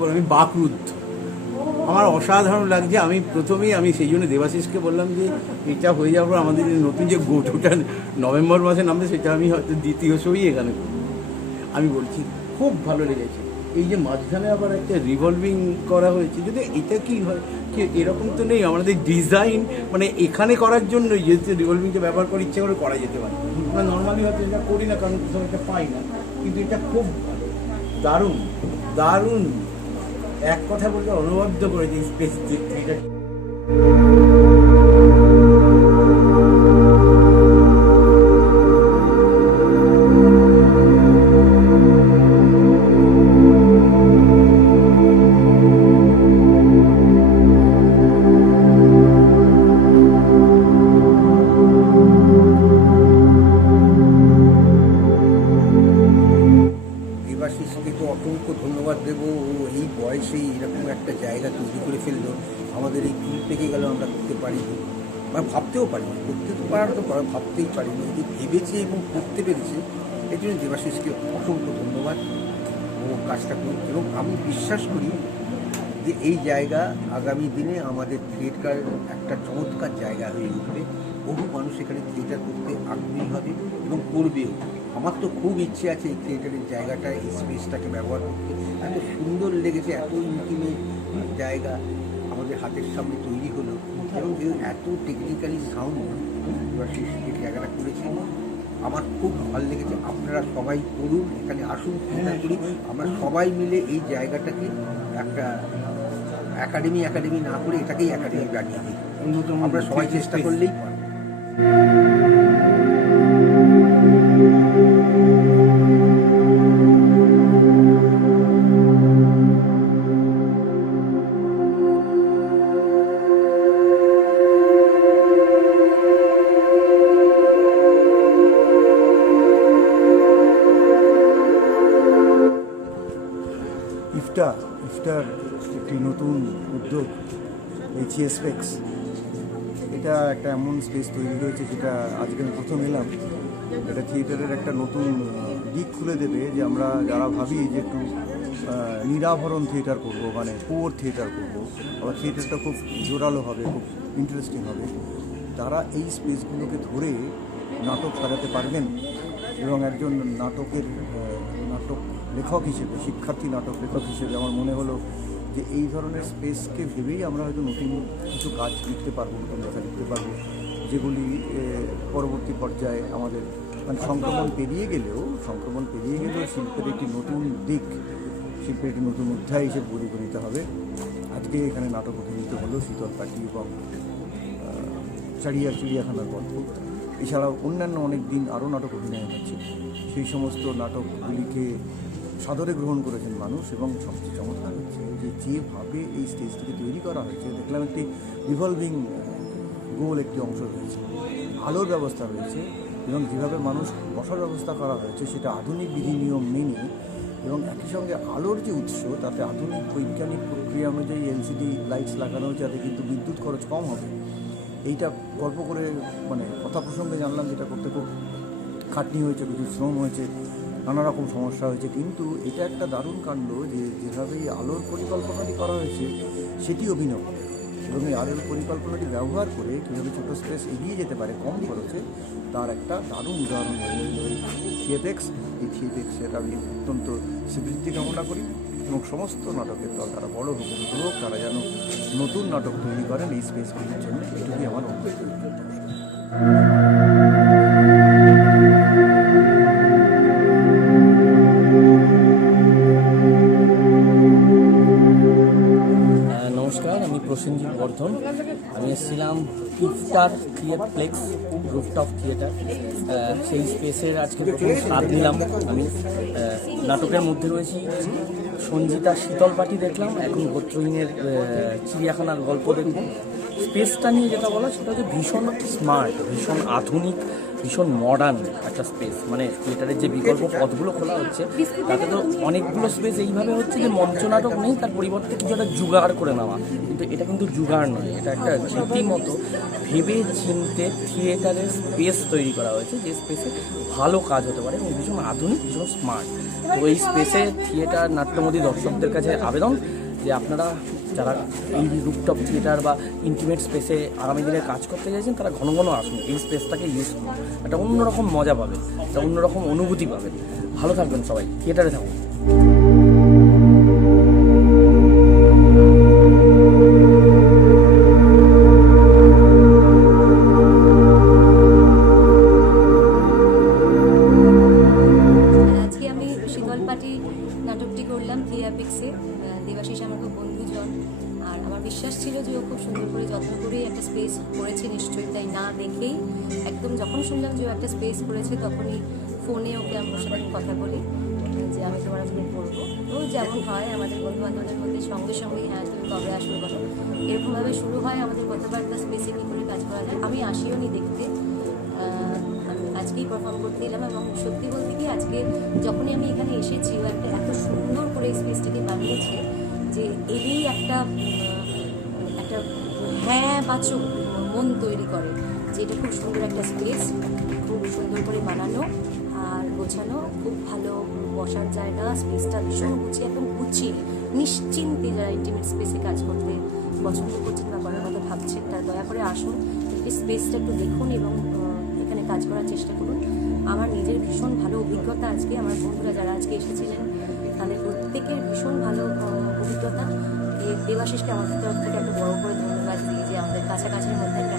বলবো, আমি বাকরুদ্ধ। আমার অসাধারণ লাগছে। আমি প্রথমেই সেই জন্য দেবাশিসকে বললাম যে এটা হয়ে যাওয়ার পর আমাদের যে নতুন যে গোটোটা নভেম্বর মাসে নামবে, সেটা আমি হয়তো দ্বিতীয় শোই এখানে করব। আমি বলছি খুব ভালো লেগেছে। এই যে মাঝখানে আবার একটা রিভলভিং করা হয়েছে, যদি এটা কি হয় কি এরকম তো নেই আমাদের ডিজাইন, মানে এখানে করার জন্যই যেহেতু রিভলভিংটা ব্যবহার করে ইচ্ছে করে করা যেতে পারে। আমরা নর্মালি হয়তো এটা করি না, কারণ কোথাও এটা পাই না, কিন্তু এটা খুব দারুণ দারুণ। এক কথা বলতে অনুবদ্ধ করেছে স্পেস থিয়েটার। দেবাশিসকে তো অসংখ্য ধন্যবাদ দেবো। ও এই বয়সেই এরকম একটা জায়গা তৈরি করে ফেললো। আমাদের এই চুল পেকে গেল, আমরা করতে পারিনি, মানে ভাবতেও পারিনি। করতে তো পারার তো ভাবতেই পারিনি, যে ভেবেছে এবং করতে পেরেছে। এই জন্য দেবাশিসকে অসংখ্য ধন্যবাদ। ও কাজটা করি এবং আমি বিশ্বাস করি যে এই জায়গা আগামী দিনে আমাদের থিয়েটার একটা চমৎকার জায়গা হয়ে উঠবে। বহু মানুষ এখানে থিয়েটার করতে আগ্রহী হবে এবং করবেও। আমার তো খুব ইচ্ছে আছে এই থিয়েটারের জায়গাটা, এই স্পেসটাকে ব্যবহার করতে। এত সুন্দর লেগেছে, এত ইন্টিমেট জায়গা আমাদের হাতের সামনে তৈরি হলো এবং এত টেকনিক্যালি সাউন্ড এই জায়গাটা করেছে। আমার খুব ভালো লেগেছে। আপনারা সবাই করুন, এখানে আসুন, থিয়েটার করি। আমরা সবাই মিলে এই জায়গাটাকে একটা একাডেমি না করে এটাকেই একাডেমি বানিয়ে দিই। আমরা সবাই চেষ্টা করলেই পারব। ইফটার একটি নতুন উদ্যোগ, এইচএসপেক্স। এটা একটা এমন স্পেস তৈরি হয়েছে যেটা আজকে আমি প্রথম এলাম। এটা থিয়েটারের একটা নতুন দিক খুলে দেবে, যে আমরা যারা ভাবি যে একটু নিরাভরণ থিয়েটার করব, মানে পুয়ার থিয়েটার করব, আবার থিয়েটারটা খুব জোরালো হবে, খুব ইন্টারেস্টিং হবে, তারা এই স্পেসগুলোকে ধরে নাটক সাজাতে পারবেন। এবং একজন নাটক লেখক হিসেবে, শিক্ষার্থী নাটক লেখক হিসেবে আমার মনে হলো যে এই ধরনের স্পেসকে ভেবেই আমরা হয়তো নতুন কিছু কাজ লিখতে পারবো, নতুন লেখা লিখতে পারবো, যেগুলি পরবর্তী পর্যায়ে আমাদের মানে সংক্রমণ পেরিয়ে গেলেও শিল্পের একটি নতুন দিক, শিল্পের একটি নতুন অধ্যায় হিসেবে পরিগণিত হবে। আজকে এখানে নাটক অভিনীত হলো শীতল পাটি এবং চিড়িয়াখানার গল্প। এছাড়াও অন্যান্য অনেক দিন আরও নাটক অভিনয় হচ্ছে। সেই সমস্ত নাটকগুলিকে সাদরে গ্রহণ করেছেন মানুষ। এবং সবচেয়ে চমৎকার হচ্ছে যে যেভাবে এই স্টেজটিকে তৈরি করা হয়েছে, দেখলাম একটি রিভলভিং গোল একটি অংশ রয়েছে, আলোর ব্যবস্থা রয়েছে, এবং যেভাবে মানুষ বসার ব্যবস্থা করা হয়েছে সেটা আধুনিক বিধি নিয়ম মেনে, এবং একই সঙ্গে আলোর যে উৎস তাতে আধুনিক বৈজ্ঞানিক প্রক্রিয়া অনুযায়ী এলসিডি লাইটস লাগানো হয়েছে, যাতে কিন্তু বিদ্যুৎ খরচ কম হবে। এইটা গল্প করে মানে কথা প্রসঙ্গে জানলাম, যেটা করতে খুব খাটনি হয়েছে, কিছু শ্রম হয়েছে, নানা রকম সমস্যা হয়েছে, কিন্তু এটা একটা দারুণ কাণ্ড যে যেভাবে এই আলোর পরিকল্পনাটি করা হয়েছে সেটি অভিনব। এবং এই আলোর পরিকল্পনাটি ব্যবহার করে কীভাবে ছোটো স্পেস এগিয়ে যেতে পারে কম খরচে, তার একটা দারুণ উদাহরণ এই থিয়েটেক্স। এই থিয়েটেক্সের আমি অত্যন্ত স্বীকৃতি কামনা করি এবং সমস্ত নাটকের দল তারা বড় হোক, তারা যেন নতুন নাটক তৈরি করেন এই স্পেসগুলির জন্য, এটুকুই আমার অনুরোধ। নমস্কার, আমি প্রসেনজিৎ বর্ধন। আমি এসেছিলাম ইফতার প্লেক্স রুফটপ থিয়েটার, সেই স্পেসের আজকে প্রথম স্বাদ নিলাম। আমি নাটকের মধ্যে রয়েছি সঞ্জিতা শীতল পাটি দেখলাম, এখন ভদ্রহীনের চিড়িয়াখানার গল্প দেখব। স্পেসটা নিয়ে যেটা বলা সেটা হচ্ছে ভীষণ স্মার্ট, ভীষণ আধুনিক, ভীষণ মডার্ন একটা স্পেস। মানে থিয়েটারের যে বিকল্প পথগুলো খোলা হচ্ছে তাতে তো অনেকগুলো স্পেস এইভাবে হচ্ছে যে মঞ্চনাটক নেই, তার পরিবর্তে কিছু একটা জুগাড় করে নেওয়া, কিন্তু এটা কিন্তু জুগাড় নয়, এটা একটা রীতিমতো ভেবে চিনতে থিয়েটারের স্পেস তৈরি করা হয়েছে, যে স্পেসে ভালো কাজ হতে পারে এবং ভীষণ আধুনিক, ভীষণ স্মার্ট। তো এই স্পেসে থিয়েটার নাট্যমোদী দর্শকদের কাছে আবেদন যে আপনারা যারা এই রুফটপ থিয়েটার বা ইন্টিমেট স্পেসে আগামী দিনে কাজ করতে চাইছেন তারা ঘন ঘন আসুন, এই স্পেসটাকে ইউজ করুন, একটা অন্যরকম মজা পাবেন, একটা অন্যরকম অনুভূতি পাবেন। ভালো থাকবেন সবাই, থিয়েটারে থাকুন। আজকে আমি শীতলপাটি নাটকটি করলাম থিয়েটারপিক্সে। দেবাশিস আমার খুব বন্ধুজন, আর আমার বিশ্বাস ছিল যে ও খুব সুন্দর করে যত্ন করে একটা স্পেস করেছে নিশ্চয়ই, তাই না দেখেই একদম যখন শুনলাম যে ও একটা স্পেস করেছে তখনই ফোনে ওকে আমার সাথে কথা বলি যে আমি তোমার আজকে করবো। তো যেমন হয় আমাদের বন্ধু বান্ধবদের মধ্যে সঙ্গে সঙ্গেই হ্যাঁ তুমি কবে আসবে বলো, এরকমভাবে শুরু হয় আমাদের কথাবার্তা স্পেসে কী করে কাজ করা যায়। আমি আসিও নি দেখতে, আমি আজকেই পারফর্ম করতে এলাম, এবং সত্যি বলতে কি আজকে যখনই আমি এখানে এসেছি ও একটা এত সুন্দর করে এই স্পেসটাকে বানিয়েছে যে এরই একটা একটা হ্যাঁ বাচক মন তৈরি করে যে এটা খুব সুন্দর একটা স্পেস, খুব সুন্দর করে বানানো আর গোছানো, খুব ভালো বসার জায়গা, স্পেসটা ভীষণ গুছিয়ে একদম গুছিয়ে নিশ্চিন্তে যারা ইন্টিমেট স্পেসে কাজ করতে পছন্দ করছেন বা করার কথা ভাবছেন তারা দয়া করে আসুন, এই স্পেসটা একটু দেখুন এবং এখানে কাজ করার চেষ্টা করুন। আমার নিজের ভীষণ ভালো অভিজ্ঞতা, আজকে আমার বন্ধুরা যারা আজকে এসেছিলেন তাদের প্রত্যেকের ভীষণ ভালো অভিজ্ঞতা। দেবাশিসকে আমাদের তরফ থেকে একটা বড় করে ধন্যবাদ দিই যে আমাদের কাছাকাছির মধ্যে একটা